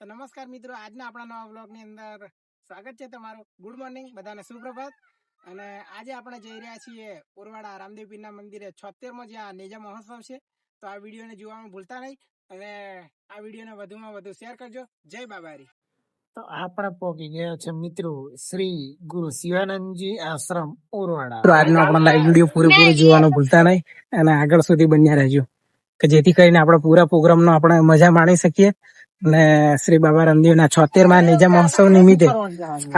તો નમસ્કાર મિત્રો, આજના આપણા નવા બ્લોગની અંદર સ્વાગત છે તમારું. ગુડ મોર્નિંગ બધાને, સુપ્રભાત. અને આજે આપણે જઈ રહ્યા છીએ ઉરવાડા રામદેવ પીરના મંદિરે 76મો જ્યાં નેજા મહોત્સવ છે. તો આ વિડીયોને જોવાનું ભૂલતા નહીં અને આ વિડીયોને વધુમાં વધુ શેર કરજો. જય બાબારી. તો આપણે પહોંચી ગયા છે મિત્રો શ્રી ગુરુ શિવાનંદજી આશ્રમ ઉરવાડા. તો આજનો આપણો લાઈવ વિડીયો પૂરેપૂરો જોવાનું ભૂલતા નહીં અને આગળ સુધી બન્યા રહેજો કે જેથી કરીને આપણે પૂરા પ્રોગ્રામનો આપણે મજા માણી શકીએ. અને શ્રી બાબા રામદેવના 76મા નેજા મહોત્સવ નિમિત્તે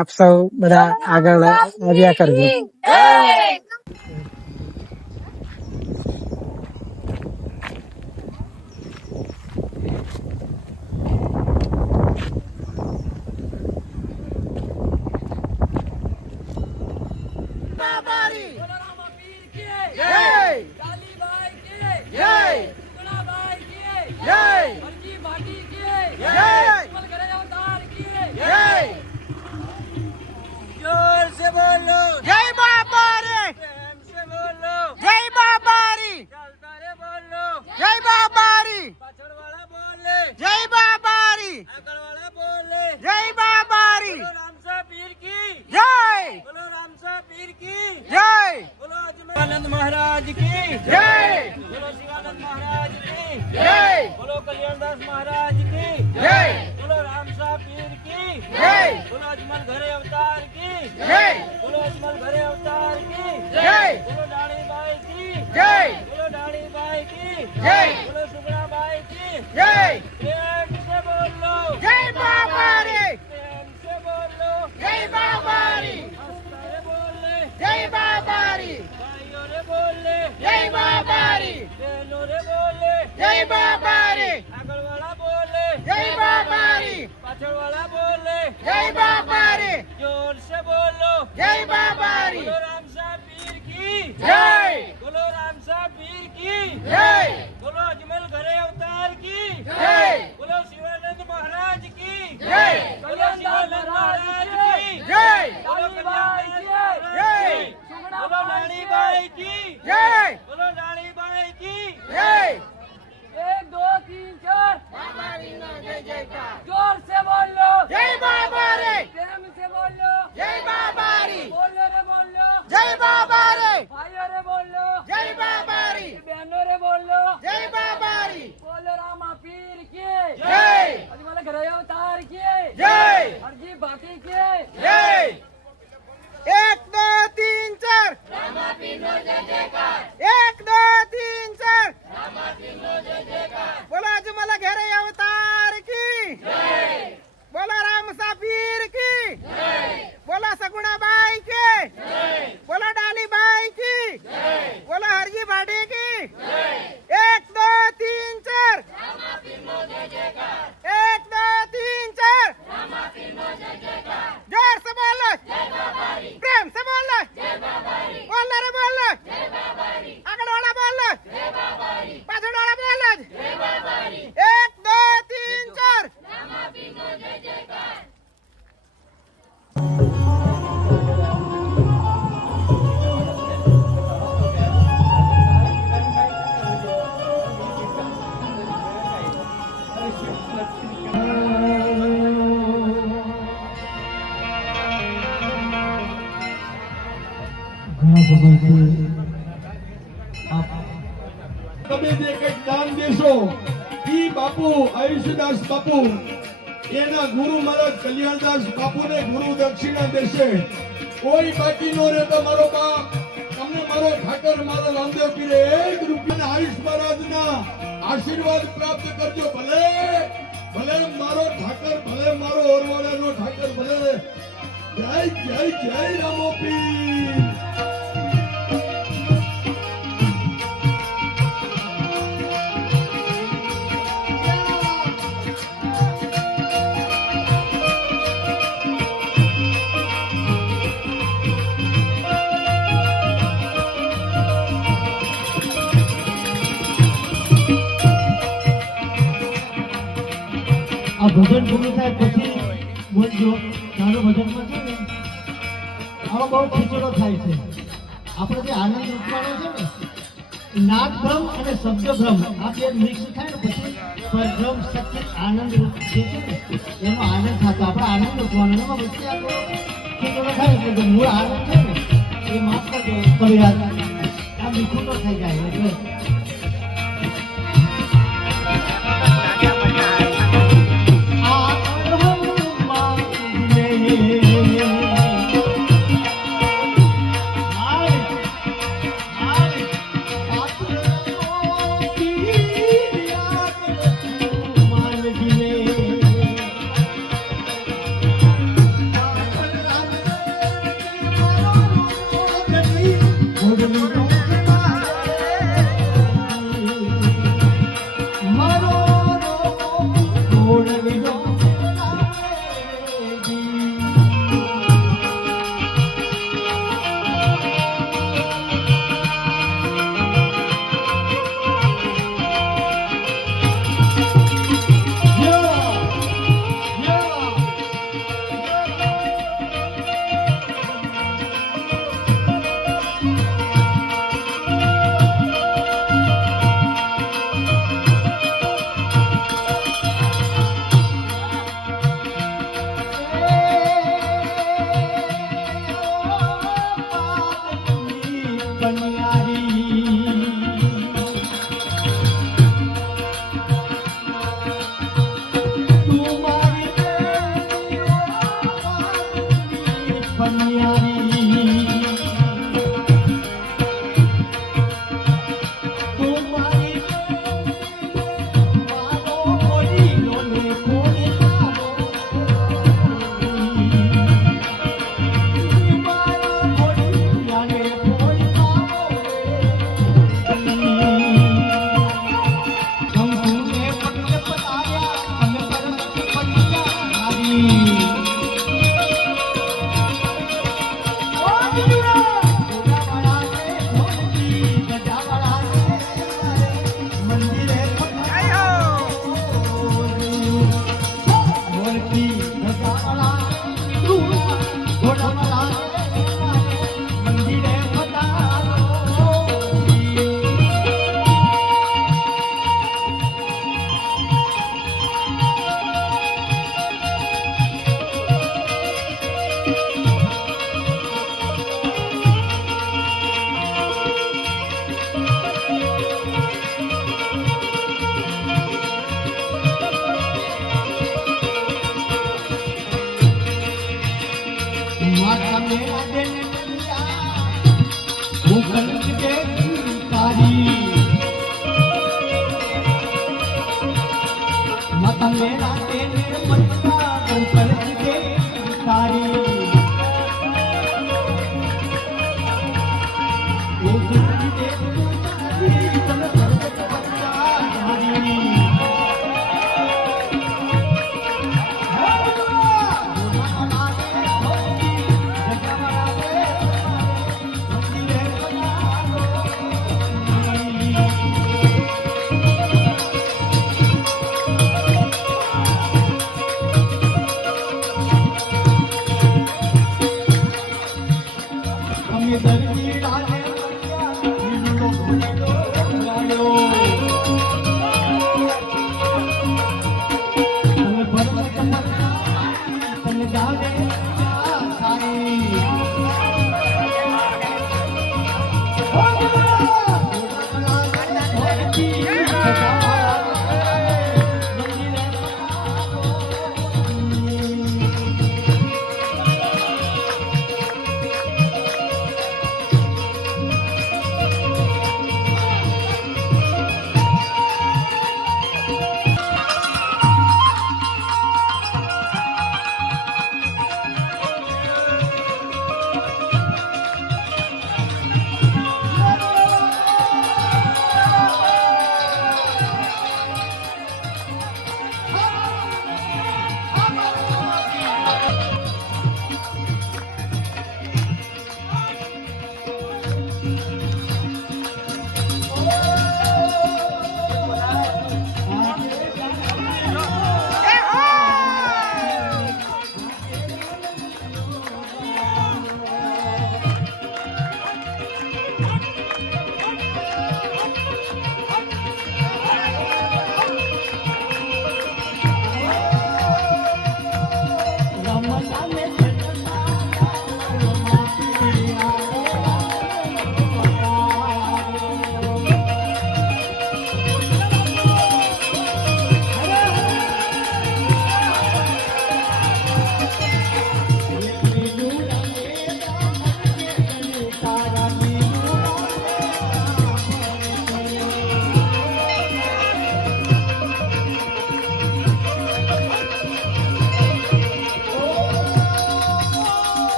આપ સૌ બધા આગળ આવ્યા કરજો. महाराज की जय, बोलो शिवानंद महाराज की जय, बोलो कल्याणदास महाराज की जय, बोलो रामसा पीर की जय, बोलो अजमल घरे अवतार की जय, बोलो अजमल घरे अवतार की जय, बोलो डाणी बाई की जय, बोलो डाणी बाई की जय, बोलो सुगना बाई की जय. प्रेम से बोलो जय बाबा रे, प्रेम से बोलो जय बाबा रे, हंसते बोले जय बाबा रे, जय बाबारी, बहनों रे बोले जय बाबारी, आगल वाला बोले जय बाबारी, पाछड़ वाला बोले जय बाबारी, जोर से बोलो जय बाबारी. बोलो रामसा पीर की जय, बोलो रामसा पीर की जय, बोलो अजमल घरे अवतार की जय, बोलो शिवानंद महाराज की जय, बोलो शिवानंद महाराज की जय, बोलो कल्याणदास जय, बोलो रानी बाई की जय, बोलो रानी बाई की जय. 1 2 3 4 बाबारी नो जय जयकार, जोर से बोलो जय बाबा रे, प्रेम से बोलो जय बाबारी, बोलो रे बोलो जय बाबा रे, भाइयों रे बोलो जय बाबारी, बहनों रे बोलो जय बाबारी, बोलो रामा पीर की जय, अजमल घरे अवतार की जय, हरजी भाटी की जय. 1 2 3 4 रामा पीर नो जय जयकार, 1 2 3 4 रामा पीर नो जय जयकार, बोला अजमल घरे अवतार की जय, बोला रामसा पीर की जय, बोला सगुणा बाई की जय, बोला डाली बाई की जय, बोला हरजी भाटी की जय. 1 2 3 4 रामा पीर नो जय जयकार, 1 2 3 4 रामा पीर नो जय जयकार, जोर से बोलो जय बाबारी, प्रेम से बोलो जय बाबारी, बोल रे बोलो जय बाबारी, आगड़ वाला बोलो जय बाबारी, पाछड़ वाला बोलो जय बाबारी. 1 2 3 4 रामा पीर नो जय जयकार. તમે જે કઈ દાન દેશો ઈ બાપુ આયુષ્યદાસ બાપુ એના ગુરુ મહારાજ કલ્યાણદાસ બાપુને ગુરુ દક્ષિણા દેશે. કોઈ બાકી નો રહે તો મારો બાપ તમને મારો ઠાકર મારા રામદેવ પીરે 1 રૂપિયા આયુષ મહારાજના આશીર્વાદ પ્રાપ્ત કરજો. ભલે ભલે મારો ઠાકર, ભલે મારો ઓરવાડાનો ઠાકર, ભલે. જય જય જય રામો પીર. આ ભજન પૂરું થાય પછી બોલજો. તારો ભજનમાં છે ને આવો બહુ ખીચડો થાય છે. આપણે જે આનંદ રૂપવાનો છે ને નાદ ભ્રમ અને શબ્દ ભ્રમ આ બે મિક્સ થાય ને પછી પરભ્રમ સચ્ચિત આનંદ રૂપ જે છે ને એનો આનંદ થતો આપણે આનંદ લખવાનો એમાં વચ્ચે આપણો ખીચડો થાય એટલે જે મૂળ આનંદ છે ને એ માફ કરજો પરિવાર આ મીઠું તો થઈ જાય એટલે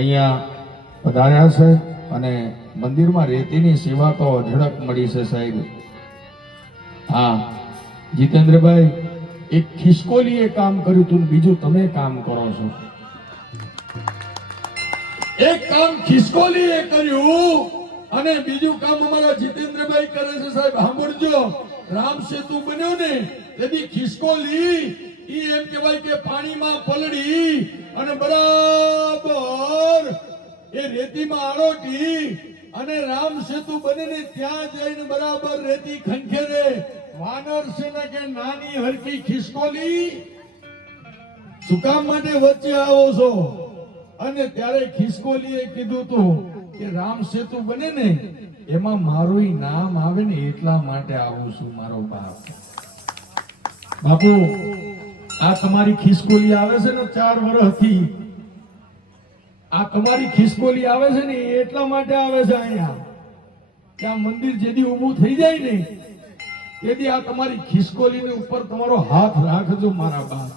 અહીંયા પધાર્યા છે અને મંદિરમાં રેતીની સેવા તો અઢળક મળી છે સાહેબ. હા જીતેન્દ્રભાઈ, એક ખિસકોલીએ કામ કર્યું તું, બીજું તમે કામ કરો છો. એક કામ ખિસકોલીએ કર્યું અને બીજું કામ અમારા જીતેન્દ્રભાઈ કરે છે સાહેબ. સાંભળજો, રામ સેતુ બન્યો ને તેથી ખિસકોલી ઈ એમ કહેવાય કે પાણીમાં પલળી અને બરાબર એ રેતીમાં આળોટી અને રામ સેતુ બને ને ત્યાં જઈને બરાબર રેતી ખંખેરે. વાનર છે ને કે નાની હરકી ખિસકોલી શું કામ માટે વચ્ચે આવો છો? અને ત્યારે ખિસકોલીએ કીધું તું કે રામ સેતુ બને ને એમાં મારું નામ આવે ને એટલા માટે આવું છું મારો બાપ. બાપુ, આ તમારી ખિસકોલી આવે છે ને 4 વર્ષથી, આ તમારી ખિસકોલી આવે છે ને એટલા માટે આવે છે અહીંયા કે આ મંદિર જેદી ઊભું થઈ જાય ને તેથી આ તમારી ખિસકોલીની ઉપર તમારો હાથ રાખજો મારા બાપ.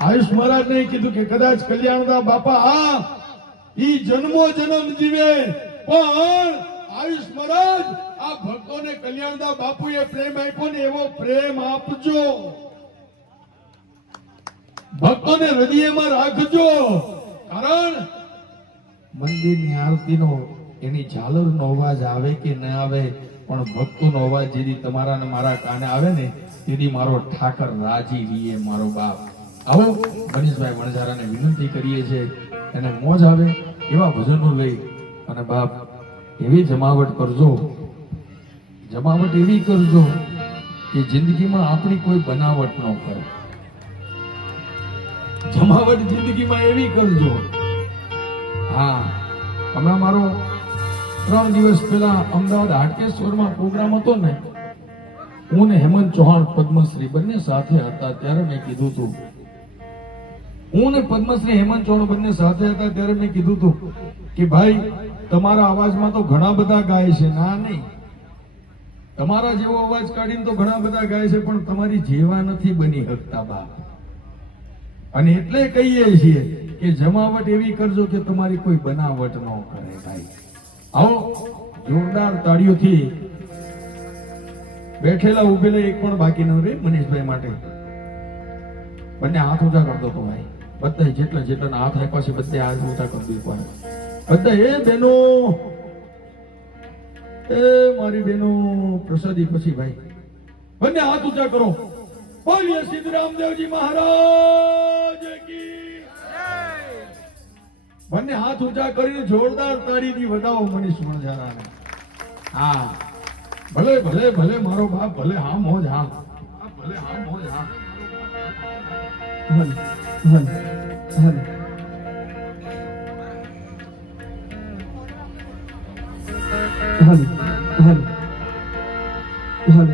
આયુષ મહારાજને કીધું કે કદાચ કલ્યાણદાસ બાપા ઈ જન્મો જન્મ જીવે પણ આયુષ મહારાજ આ ભક્તોને કલ્યાણદાસ બાપુએ પ્રેમ આપ્યો ને એવો પ્રેમ આપજો, ભક્તોને હૃદયમાં રાખજો. કારણ મંદિરની આરતીનો એની ઝાલરનો અવાજ આવે કે ન આવે પણ ભક્તોનો અવાજ જેથી તમારા ને મારા કાને આવે ને તેથી મારો ઠાકર રાજી રીએ મારો બાપ. આવો ગણેશભાઈ વણઝારાને વિનંતી કરીએ છે એને મોજ આવે એવા ભજનો લઈ અને બાપ એવી જમાવટ કરજો, જમાવટ એવી કરજો કે જિંદગીમાં આપણી કોઈ બનાવટ ન કરે. જમાવટ જિંદગીમાં એવી કરજો. હા, હમણાં મારો 3 દિવસ પહેલા અમદાવાદ હાટકેશ્વરમાં પ્રોગ્રામ હતો ને, હું ને હેમંત ચૌહાણ પદ્મશ્રી બંને સાથે હતા. ત્યારે મેં કીધું હતું, હું ને પદ્મશ્રી હેમંત ચૌહાણ બંને સાથે હતા ત્યારે મેં કીધું હતું કે ભાઈ તમારા અવાજમાં તો ઘણા બધા ગાય છે. ના નહીં, તમારા જેવો અવાજ કાઢીને તો ઘણા બધા ગાય છે પણ તમારી જેવા નથી બની શકતા બાપ. અને એટલે કહીએ છીએ કે જમાવટ એવી કરજો કે તમારી કોઈ બનાવટ ન કરે ભાઈ. આવો જોરદાર તાળીઓથી બેઠેલા ઉભેલા એક પણ બાકી ન રહે મનીષભાઈ માટે. બંને હાથ ઊંચા કરતો તો ભાઈ, બધા જેટલા જેટલા હાથ આપ્યા છે બધે હાથ ઊંચા કરી દીધા બધા. એ બેનો, એ મારી બેનો પ્રસાદી પછી ભાઈ બંને હાથ ઊંચા કરો. બોલીએ સિદ્ધરામદેવજી મહારાજ કી જય. બંને હાથ ઊંચા કરીને જોરદાર તાળીથી વધાવો મનીષ વણઝારાને. હા, ભલે ભલે ભલે મારો બાપ, ભલે હા મોજ, હા ભલે હા મોજ, હા હલ હલ હલ હલ હલ હલ.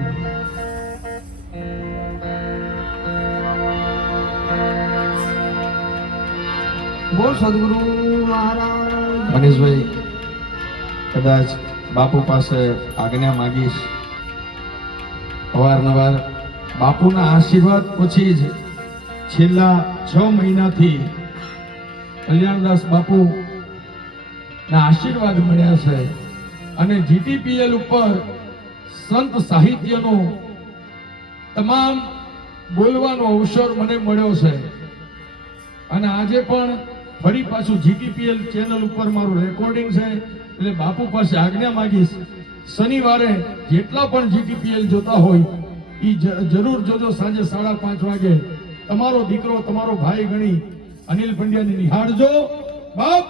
બોલ સદગુરુ મહારાજ. મનીષભાઈ, કદાચ બાપુ પાસે આજ્ઞા માંગીશ. અવારનવાર બાપુના આશીર્વાદ પછી જ છેલ્લા 6 મહિનાથી કલ્યાણદાસ બાપુ ના આશીર્વાદ મળ્યા છે અને જીટીપીએલ ઉપર સંત સાહિત્યનો તમામ બોલવાનો અવસર મને મળ્યો છે. અને આજે પણ ફરી પાછું જીટીપીએલ ચેનલ ઉપર મારું રેકોર્ડિંગ છે એટલે બાપુ પાસે આજ્ઞા માંગીશ. શનિવારે જેટલા પણ જીટીપીએલ જોતા હોય એ જરૂર જોજો. સાંજે 5:30 વાગે તમારો દીકરો, તમારો ભાઈ ગણી અનિલ પંડ્યાને નિહાળજો. બાપ,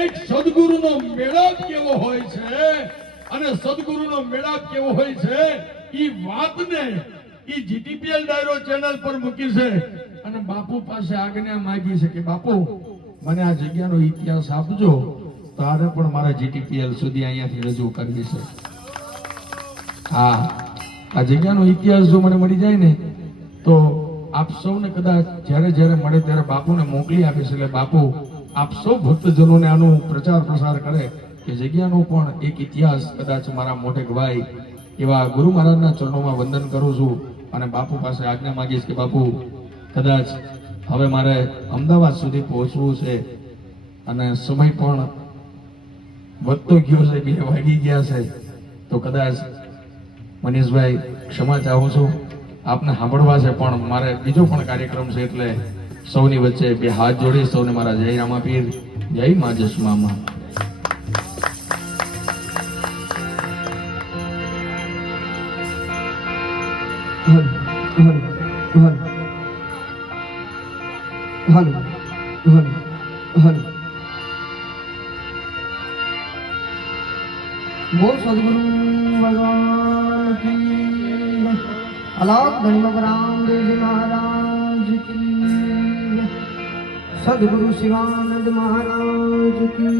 એક સદગુરુનો મેળાપ કેવો હોય છે અને સદગુરુનો મેળાપ કેવો હોય છે એ વાતને ઈ જીટીપીએલ ડાયરો ચેનલ પર મૂકી છે અને બાપુ પાસે આજ્ઞા માંગી છે કે બાપુ મને આ જગ્યાનો ઇતિહાસ આપજો, તારે પણ મારા જીટીપીએલ સુધી અહીંયાથી રજૂ કરવી છે. હા, આ જગ્યાનો ઇતિહાસ જો મને મળી જાય ને તો આપ સૌને કદાચ જ્યારે જ્યારે મળે ત્યારે બાપુને મોકલી આપીશ. એટલે બાપુ આપ સૌ ભક્તજનોને આનું પ્રચાર પ્રસાર કરે કે જગ્યાનો પણ એક ઇતિહાસ કદાચ મારા મોઢે ગવાય. એવા ગુરુ મહારાજના ચરણોમાં વંદન કરું છું અને બાપુ પાસે આજ્ઞા માંગીશ કે બાપુ કદાચ હવે મારે અમદાવાદ સુધી પહોંચવું છે અને સમય પણ વધતો ગયો છે, 2 વાગી ગયા છે. તો કદાચ મનીષભાઈ ક્ષમા ચાહું છું, આપને સાંભળવા છે પણ મારે બીજો પણ કાર્યક્રમ છે. એટલે સૌની વચ્ચે 2 હાથ જોડી સૌને મારા જય રામાપીર, જય મા જસમામાં. बोल सदगुरु भगवान की, अलाउद धर्म रामदेव जी महाराज की, सदगुरु शिवानंद महाराज की,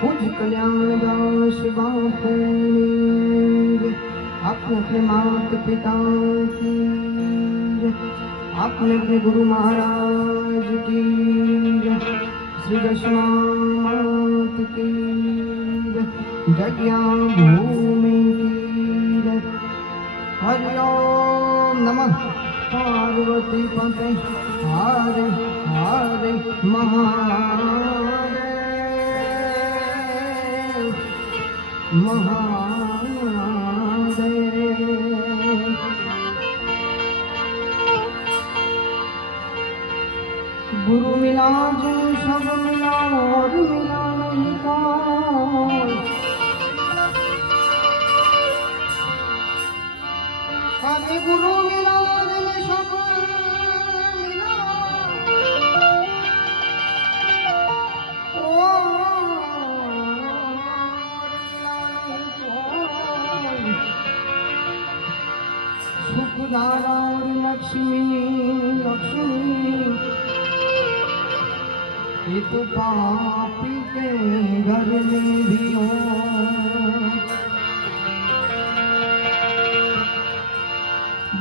पूज्य कल्याण दास बापू अपने अपने माता पिता की, अपने अपने गुरु महाराज की, श्री दशमात की, जग्या भूमि की, हरिओम नमः पार्वती पते हरे हरे महादेव महादेव. गुरु मिला जो सब मिला और मिला नहीं कोई, कभी गुरु मिला जो सब मिला सुखदारा और लक्ष्मी लक्ष्मी, ये तो पापी के घर में भी हो.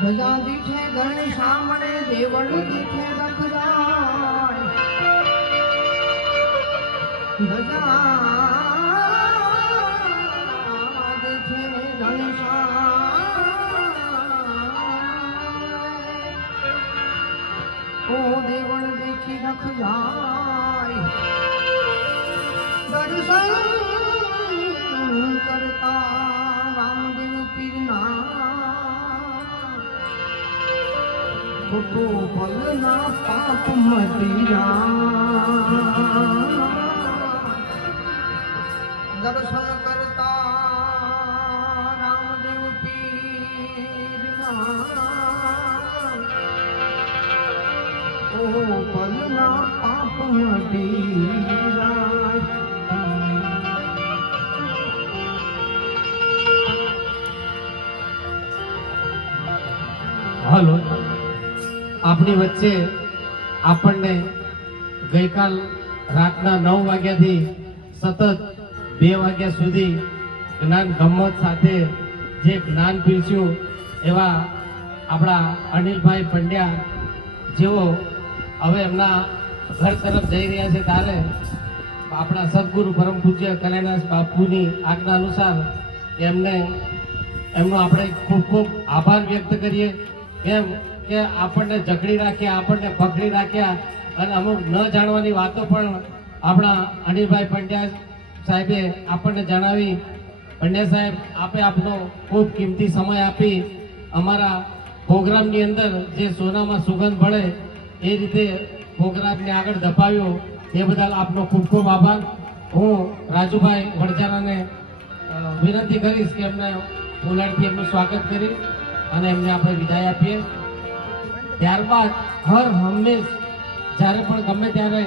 गजा दीठे गण सामने देवल दीठे रखदाय, गजा दीठे गण ओ देवल देखी रख जाय, दर्शन करता रामदेव पीरना, तो भलना पाप मटिया. दर्शन करता रामदेव पीरना, ओ भलना पाप मटिया. હાલો, આપણી વચ્ચે આપણને ગઈકાલ રાતના 9 વાગ્યાથી સતત 2 વાગ્યા સુધી જ્ઞાન ગમ્મત સાથે જે જ્ઞાન પીરસ્યું એવા આપણા અનિલભાઈ પંડ્યા, જેઓ હવે એમના ઘર તરફ જઈ રહ્યા છે, ત્યારે આપણા સદગુરુ પરમ પૂજ્ય કલ્યાણદાસ બાપુની આજ્ઞા અનુસાર એમનો આપણે ખૂબ ખૂબ આભાર વ્યક્ત કરીએ. કેમ કે આપણને જકડી રાખ્યા, આપણને પકડી રાખ્યા અને અમુક ન જાણવાની વાતો પણ આપણા અનિલભાઈ પંડ્યા સાહેબે આપણને જણાવી. પંડ્યા સાહેબ, આપે આપનો ખૂબ કિંમતી સમય આપી અમારા પ્રોગ્રામની અંદર જે સોનામાં સુગંધ ભળે એ રીતે પ્રોગ્રામને આગળ ધપાવ્યો, એ બદલ આપનો ખૂબ ખૂબ આભાર. હું રાજુભાઈ વડજારાને વિનંતી કરીશ કે એમને ફૂલહારથી એમનું સ્વાગત કરી અને એમને આપણે વિદાય આપીએ. ત્યારબાદ હર હંમેશ જ્યારે પણ ગમે ત્યારે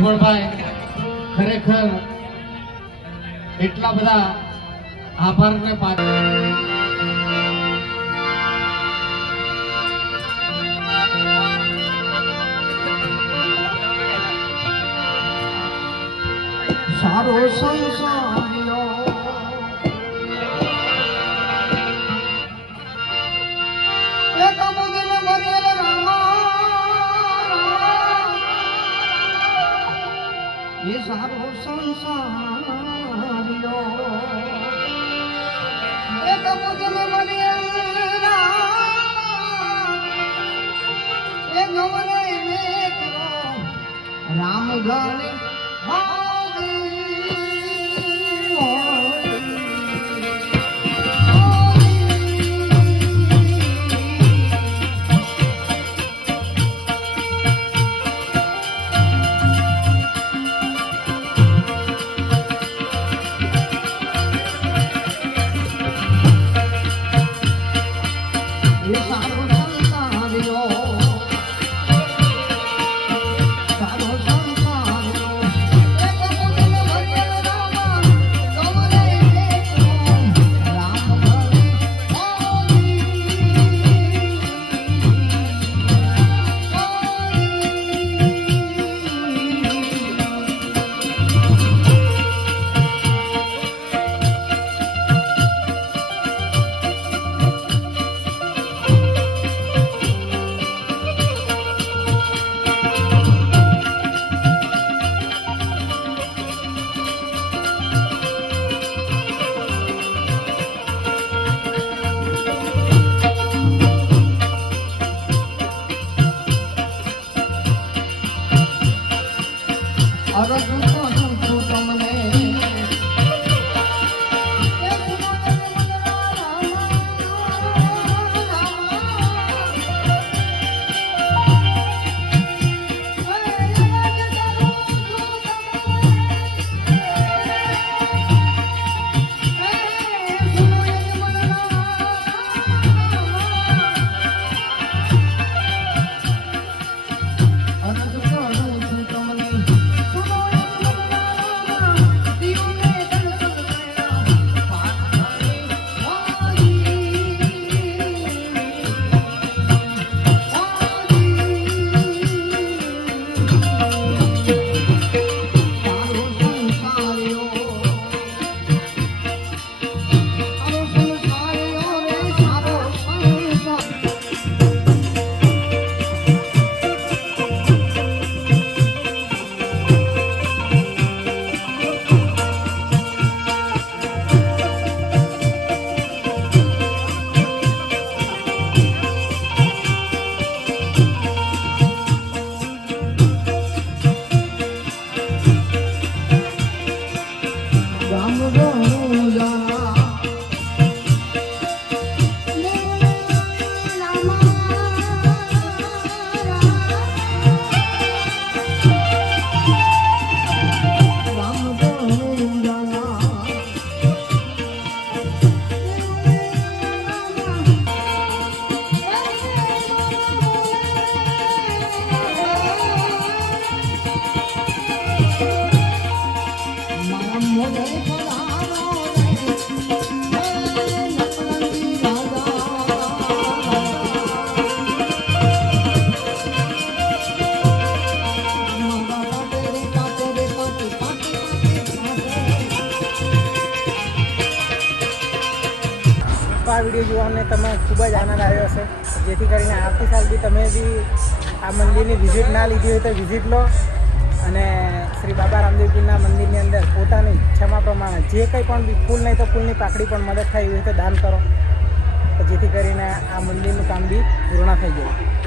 રાઠોડભાઈ ખરેખર એટલા બધા આભારને પાત્ર સારો સંસારિયો એક બુદ્ધને ભરેલ રામા એ સારો સંસારિયો એક બુદ્ધને ભરેલ રામા એ ગવરે મેકરો રામ ગણે આ વિડીયો જોવાને તમે ખૂબ જ આનંદ આવ્યો હશે, જેથી કરીને આવતી સાલ બી તમે બી આ મંદિરની વિઝિટ ના લીધી હોય તો વિઝિટ લો અને શ્રી બાબા રામદેવજીના મંદિરની અંદર પોતાની ક્ષમા પ્રમાણે જે કંઈ પણ બી ફૂલ નહીં તો ફૂલની પાકડી પણ મદદ થાય એવી રીતે દાન કરો, જેથી કરીને આ મંદિરનું કામ બી પૂર્ણ થઈ જાય.